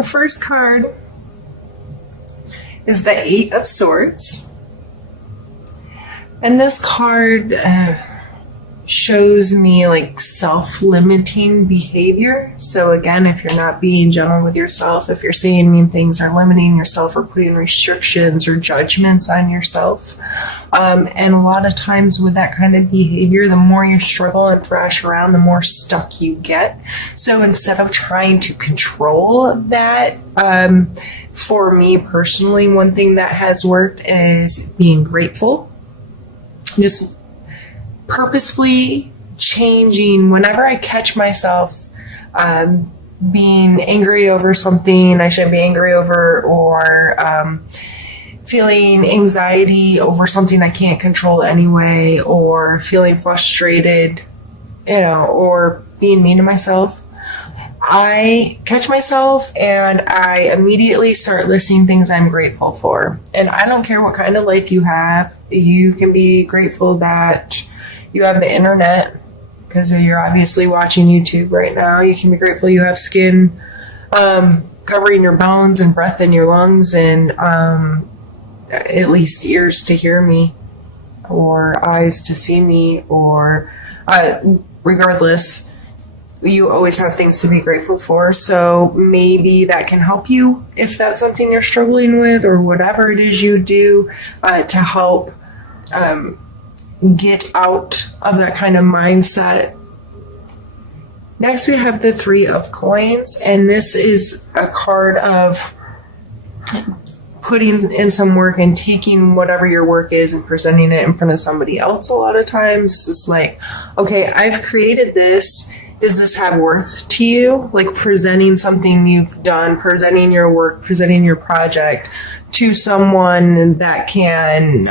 The first card is the Eight of Swords. And this card shows me like self-limiting behavior. So again, if you're not being gentle with yourself, if you're saying mean things or limiting yourself or putting restrictions or judgments on yourself, and a lot of times with that kind of behavior, the more you struggle and thrash around, the more stuck you get. So instead of trying to control that, for me personally, one thing that has worked is being grateful. Just purposefully changing whenever I catch myself being angry over something I shouldn't be angry over, or feeling anxiety over something I can't control anyway, or feeling frustrated, or being mean to myself. I catch myself and I immediately start listing things I'm grateful for. And I don't care what kind of life you have. You can be grateful that you have the internet, because you're obviously watching YouTube right now. You can be grateful you have skin covering your bones and breath in your lungs, and at least ears to hear me, or eyes to see me, or regardless, you always have things to be grateful for. So maybe that can help you if that's something you're struggling with, or whatever it is you do to help get out of that kind of mindset. Next, we have the Three of Coins, and this is a card of putting in some work and taking whatever your work is and presenting it in front of somebody else. A lot of times it's like, okay, I've created this. Does this have worth to you? Like presenting something you've done, presenting your work, presenting your project to someone that can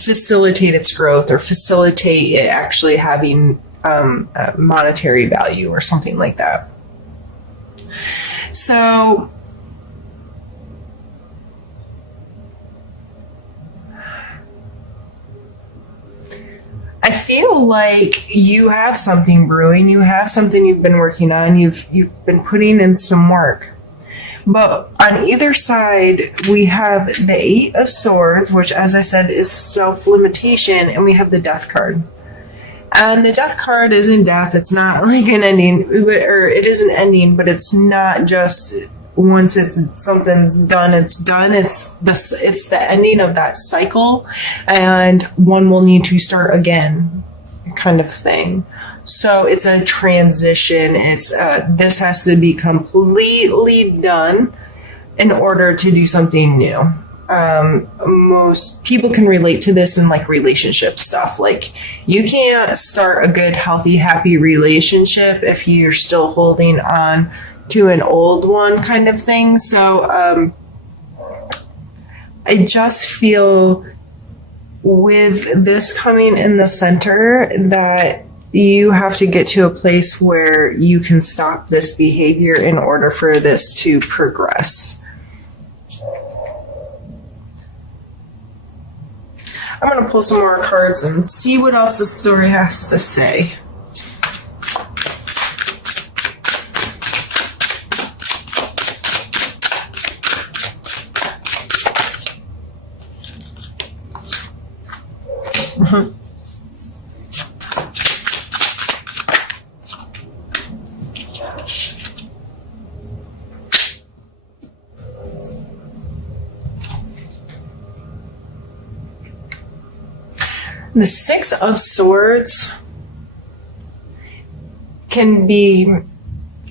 facilitate its growth, or facilitate it actually having monetary value or something like that. So I feel like you have something brewing, you have something you've been working on, you've been putting in some work. But on either side, we have the Eight of Swords, which, as I said, is self-limitation, and we have the Death card. And the Death card isn't death. It's not like an ending, or it is an ending, but it's not just once something's done, it's done. It's the ending of that cycle, and one will need to start again, kind of thing. So it's a transition. It's this has to be completely done in order to do something new. Most people can relate to this in like relationship stuff. Like you can't start a good, healthy, happy relationship if you're still holding on to an old one, kind of thing. So I just feel with this coming in the center that you have to get to a place where you can stop this behavior in order for this to progress. I'm going to pull some more cards and see what else the story has to say. The Six of Swords can be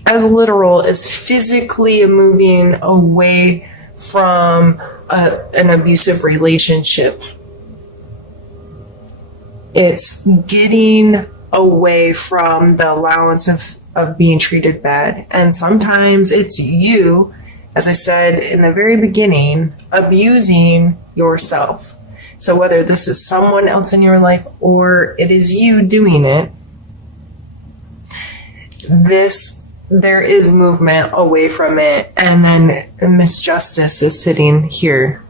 as literal as physically moving away from an abusive relationship. It's getting away from the allowance of being treated bad. And sometimes it's you, as I said in the very beginning, abusing yourself. So whether this is someone else in your life or it is you doing it, there is movement away from it, and then Miss Justice is sitting here.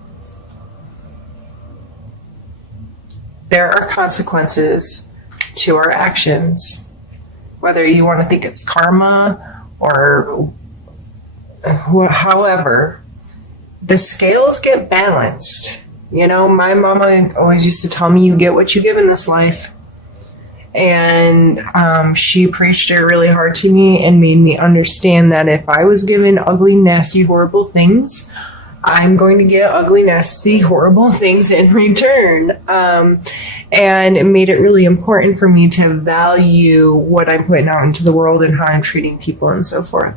There are consequences to our actions, whether you want to think it's karma or however, the scales get balanced. You know, my mama always used to tell me, you get what you give in this life. And she preached it really hard to me and made me understand that if I was given ugly, nasty, horrible things, I'm going to get ugly, nasty, horrible things in return. And it made it really important for me to value what I'm putting out into the world and how I'm treating people and so forth.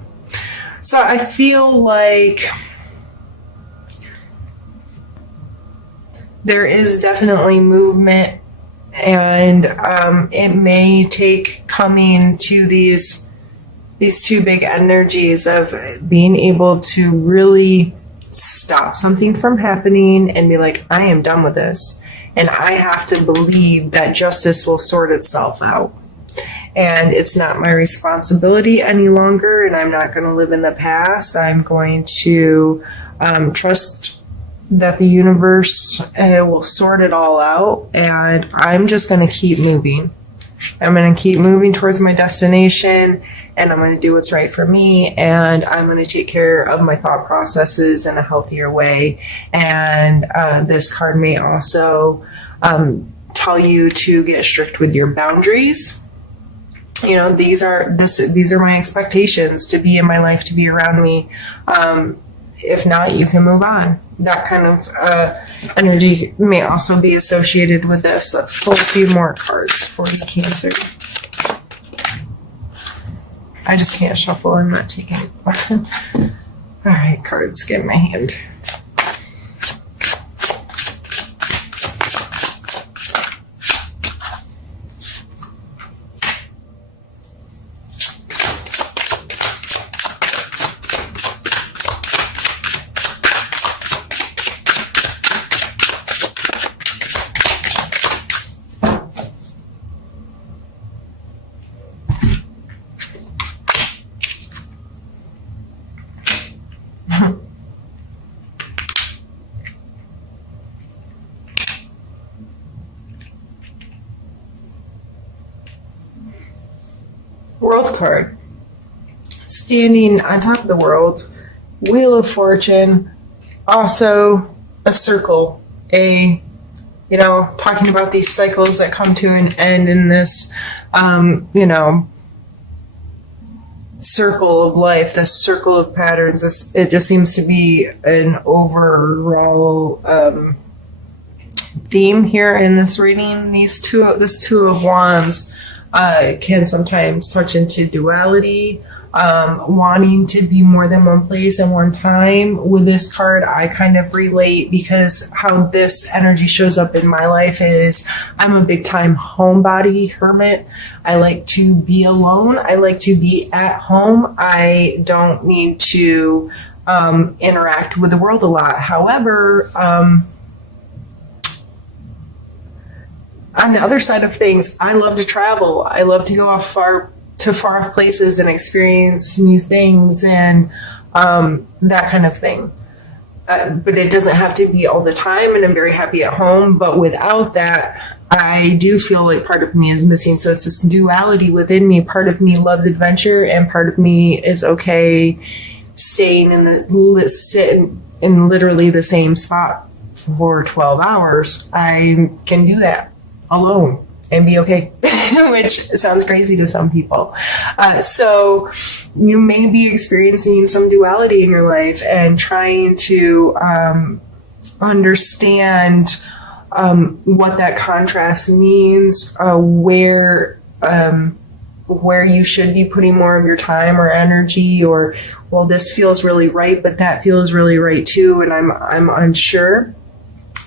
So I feel like there is definitely movement, and it may take coming to these two big energies of being able to really stop something from happening and be like, I am done with this. And I have to believe that justice will sort itself out. And it's not my responsibility any longer, and I'm not going to live in the past. I'm going to trust that the universe will sort it all out, and I'm just going to keep moving. I'm going to keep moving towards my destination, and I'm going to do what's right for me, and I'm going to take care of my thought processes in a healthier way. And this card may also tell you to get strict with your boundaries. You know, these are my expectations to be in my life, to be around me. If not, you can move on. That kind of energy may also be associated with this. Let's pull a few more cards for the Cancer. I just can't shuffle. I'm not taking it. All right, cards, get in my hand. World card. Standing on top of the world, Wheel of Fortune, also a circle, talking about these cycles that come to an end in this, circle of life, this circle of patterns. It just seems to be an overall theme here in this reading. This Two of Wands can sometimes touch into duality, wanting to be more than one place at one time. With this card, I kind of relate, because how this energy shows up in my life is I'm a big time homebody hermit. I like to be alone. I like to be at home. I don't need to interact with the world a lot. However, on the other side of things, I love to travel. I love to go far off places and experience new things and that kind of thing. But it doesn't have to be all the time, and I'm very happy at home. But without that, I do feel like part of me is missing. So it's this duality within me. Part of me loves adventure, and part of me is okay staying sitting in literally the same spot for 12 hours. I can do that alone and be okay, which sounds crazy to some people. So you may be experiencing some duality in your life and trying to understand what that contrast means, where you should be putting more of your time or energy, or, well, this feels really right, but that feels really right too, and I'm unsure.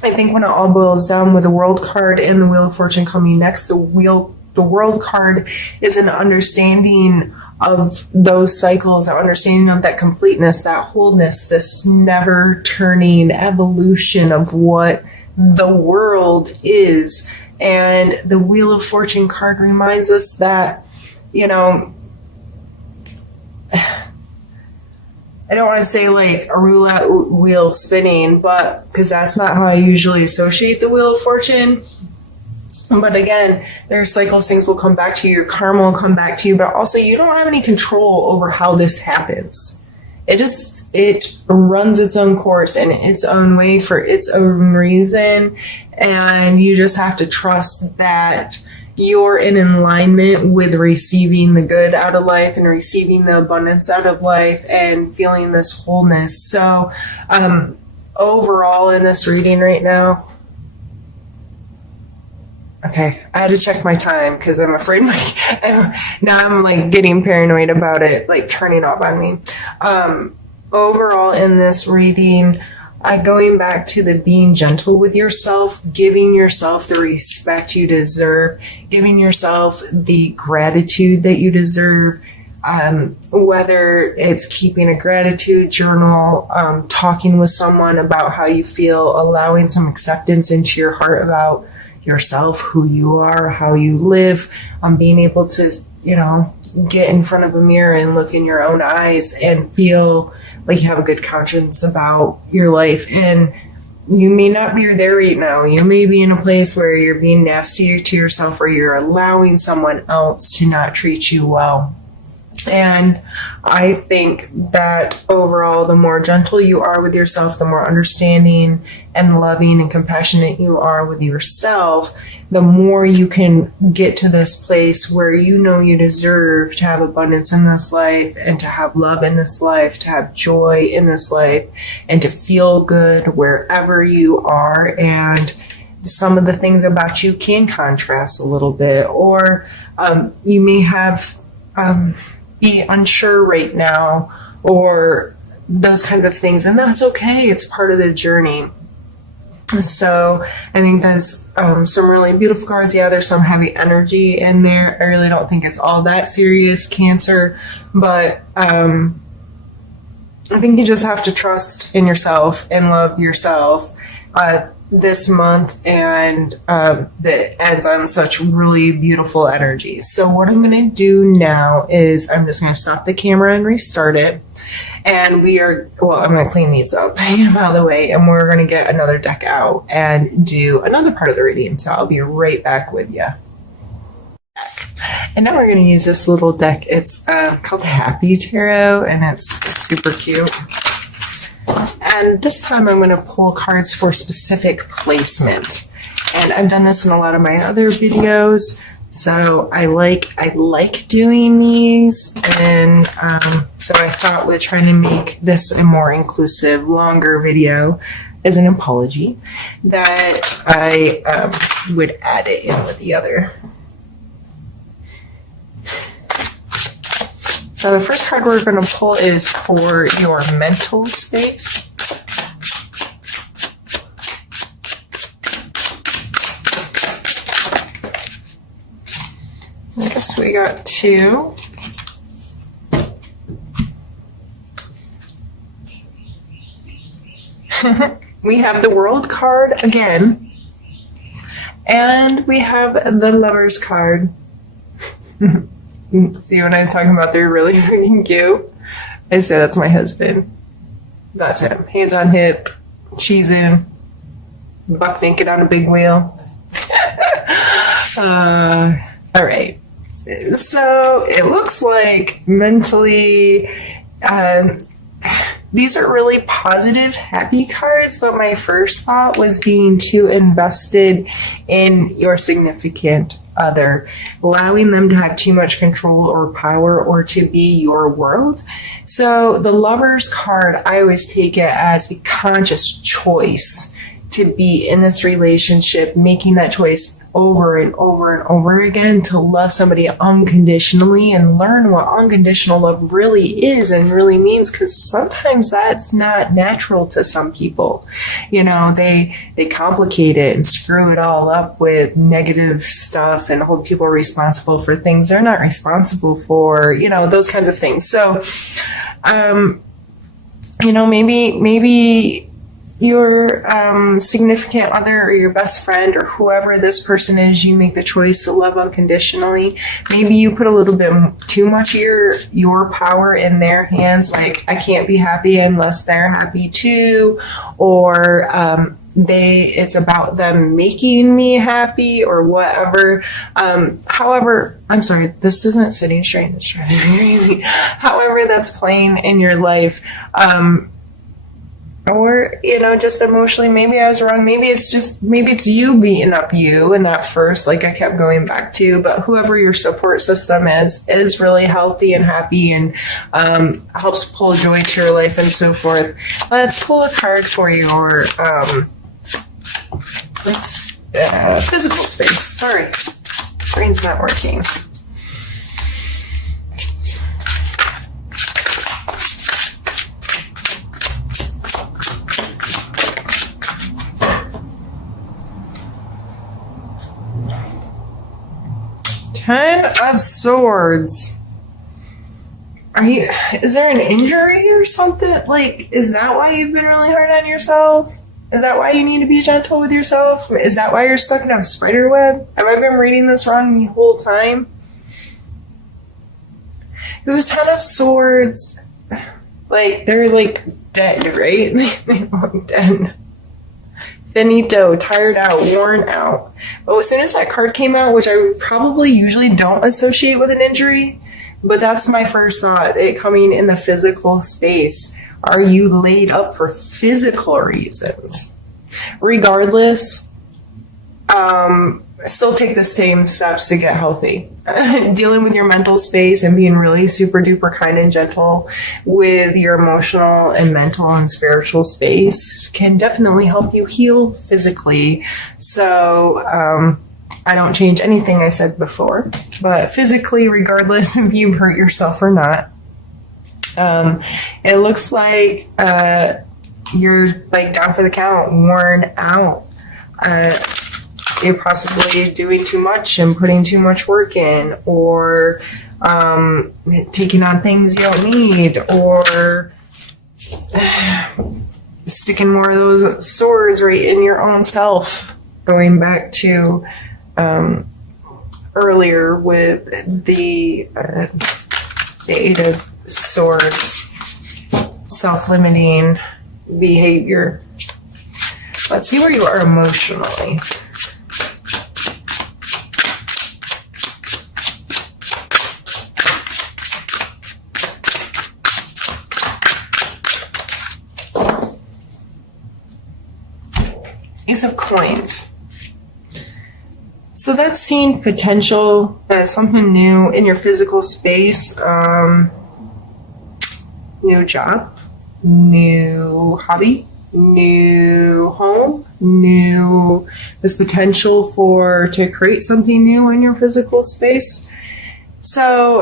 I think when it all boils down, with the World card and the Wheel of Fortune coming next, the World card is an understanding of those cycles, an understanding of that completeness, that wholeness, this never turning evolution of what the world is. And the Wheel of Fortune card reminds us that, I don't want to say like a roulette wheel spinning, but because that's not how I usually associate the Wheel of Fortune. But again, there are cycles, things will come back to you, your karma will come back to you, but also you don't have any control over how this happens. it runs its own course in its own way for its own reason. And you just have to trust that you're in alignment with receiving the good out of life and receiving the abundance out of life and feeling this wholeness. So, overall in this reading right now, okay, I had to check my time because I'm afraid now I'm like getting paranoid about it, like turning off on me. Overall in this reading, going back to the being gentle with yourself, giving yourself the respect you deserve, giving yourself the gratitude that you deserve, whether it's keeping a gratitude journal, talking with someone about how you feel, allowing some acceptance into your heart about yourself, who you are, how you live, being able to, get in front of a mirror and look in your own eyes and feel like you have a good conscience about your life. And you may not be there right now. You may be in a place where you're being nasty to yourself or you're allowing someone else to not treat you well. And I think that overall, the more gentle you are with yourself, the more understanding and loving and compassionate you are with yourself, the more you can get to this place where you know you deserve to have abundance in this life and to have love in this life, to have joy in this life, and to feel good wherever you are. And some of the things about you can contrast a little bit, or you may have be unsure right now, or those kinds of things, and that's okay. It's part of the journey. So I think there's some really beautiful cards. Yeah, there's some heavy energy in there. I really don't think it's all that serious, Cancer, but I think you just have to trust in yourself and love yourself this month, and that ends on such really beautiful energy. So what I'm going to do now is I'm just going to stop the camera and restart it. And I'm going to clean these up by the way, and we're going to get another deck out and do another part of the reading. So I'll be right back with you. And now we're going to use this little deck. It's called Happy Tarot, and it's super cute. And this time I'm going to pull cards for specific placement. And I've done this in a lot of my other videos, so I like doing these. And so I thought with trying to make this a more inclusive, longer video as an apology, that I would add it in with the other. So the first card we're going to pull is for your mental space. I guess we got two. We have the World card again, and we have the Lovers card. See what I was talking about? They're really freaking cute. I say that's my husband. That's him. Hands on hip, cheesing, buck naked on a big wheel. All right. So it looks like mentally, these are really positive, happy cards, but my first thought was being too invested in your significant other, allowing them to have too much control or power or to be your world. So the Lovers card, I always take it as a conscious choice to be in this relationship, making that choice over and over and over again to love somebody unconditionally and learn what unconditional love really is and really means, because sometimes that's not natural to some people. They complicate it and screw it all up with negative stuff and hold people responsible for things they're not responsible for, those kinds of things. So maybe your significant other or your best friend or whoever this person is, you make the choice to love unconditionally. Maybe you put a little bit too much of your power in their hands, like I can't be happy unless they're happy too, or it's about them making me happy or whatever. However, I'm sorry, this isn't sitting straight. It's driving me crazy. However, that's playing in your life. Or, just emotionally, maybe I was wrong. Maybe it's you beating up you in that first, like I kept going back to, but whoever your support system is really healthy and happy and helps pull joy to your life and so forth. Let's pull a card for you, or let's physical space. Sorry, brain's not working. Ten of Swords. Is there an injury or something? Like, is that why you've been really hard on yourself? Is that why you need to be gentle with yourself? Is that why you're stuck in a spider web? Have I been reading this wrong the whole time? Because the Ten of Swords, like, they're like dead, right? They look dead. Finito, tired out, worn out. But as soon as that card came out, which I probably usually don't associate with an injury, but that's my first thought, it coming in the physical space. Are you laid up for physical reasons? Regardless, still take the same steps to get healthy. Dealing with your mental space and being really super duper kind and gentle with your emotional and mental and spiritual space can definitely help you heal physically. So I don't change anything I said before, but physically, regardless if you've hurt yourself or not, it looks like you're like down for the count, worn out. You're possibly doing too much and putting too much work in, or taking on things you don't need, or sticking more of those swords right in your own self. Going back to earlier with the Eight of Swords, self-limiting behavior. Let's see where you are emotionally. Ace of Coins. So that's seeing potential as something new in your physical space. New job, new hobby, new home, there's potential to create something new in your physical space. So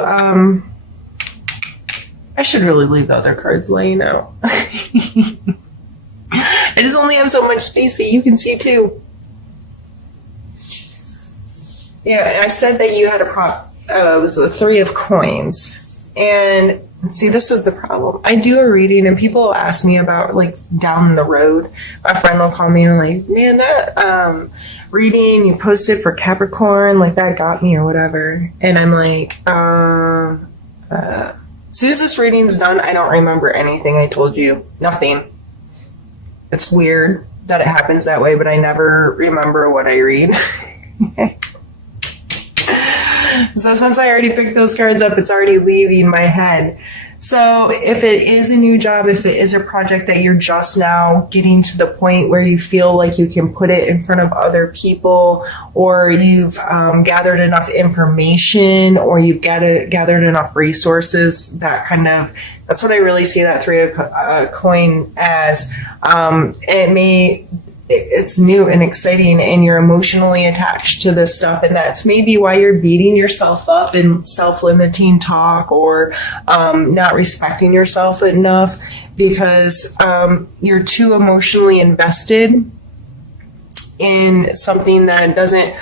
I should really leave the other cards laying out. I just only have so much space that you can see too. Yeah, I said that you had it was the Three of Coins. And see, this is the problem. I do a reading and people ask me about, like, down the road. My friend will call me and like, man, that reading you posted for Capricorn, like, that got me or whatever. And I'm like, as soon as this reading's done, I don't remember anything I told you. Nothing. It's weird that it happens that way, but I never remember what I read. So since I already picked those cards up, it's already leaving my head. So if it is a new job, if it is a project that you're just now getting to the point where you feel like you can put it in front of other people, or you've gathered enough information, or you've gathered enough resources, that's what I really see that Three of Coin as. It's new and exciting, and you're emotionally attached to this stuff, and that's maybe why you're beating yourself up in self-limiting talk, or not respecting yourself enough, because you're too emotionally invested in something that doesn't.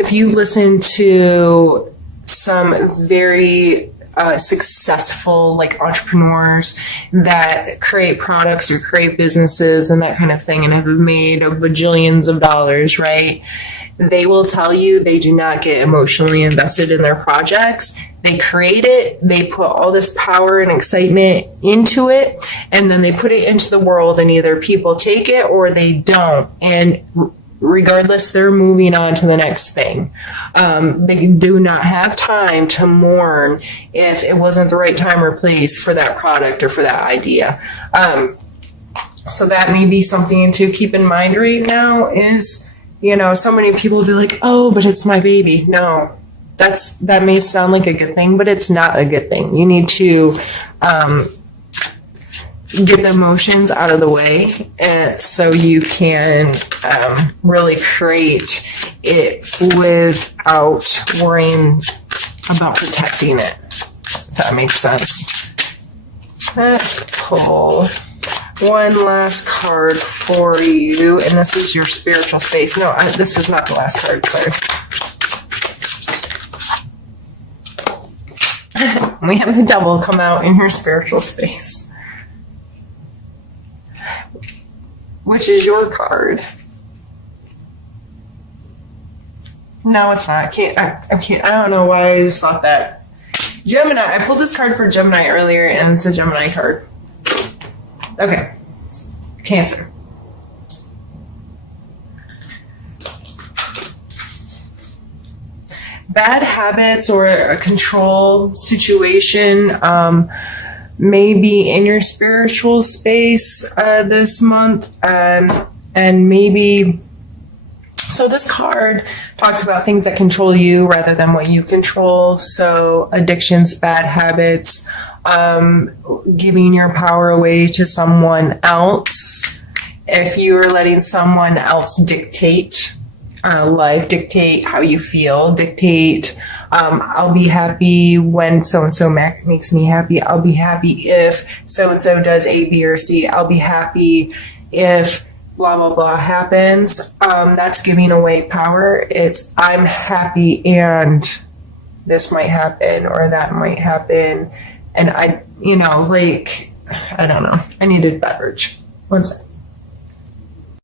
If you listen to some very successful, like, entrepreneurs that create products or create businesses and that kind of thing and have made bajillions of dollars, right? they will tell you they do not get emotionally invested in their projects. They create it, they put all this power and excitement into it, and then they put it into the world, and either people take it or they don't. And regardless, they're moving on to the next thing. They do not have time to mourn if it wasn't the right time or place for that product or for that idea. So that may be something to keep in mind right now is, so many people will be like, oh, but it's my baby. No, that may sound like a good thing, but it's not a good thing. You need to get the emotions out of the way so you can really create it without worrying about protecting it, if that makes sense. Let's pull one last card for you, and this is your spiritual space. No, this is not the last card, sorry. We have the devil come out in your spiritual space. Which is your card? No, it's not. I can't. I don't know why I just thought that. Gemini. I pulled this card for Gemini earlier, and it's a Gemini card. Okay. Cancer. Bad habits or a control situation may be in your spiritual space this month. And maybe... So this card talks about things that control you rather than what you control. So addictions, bad habits, giving your power away to someone else. If you are letting someone else dictate life, dictate how you feel, dictate, I'll be happy when so-and-so makes me happy. I'll be happy if so-and-so does A, B, or C. I'll be happy if blah, blah, blah happens. That's giving away power. It's I'm happy and this might happen or that might happen. And I don't know. I needed beverage. One second.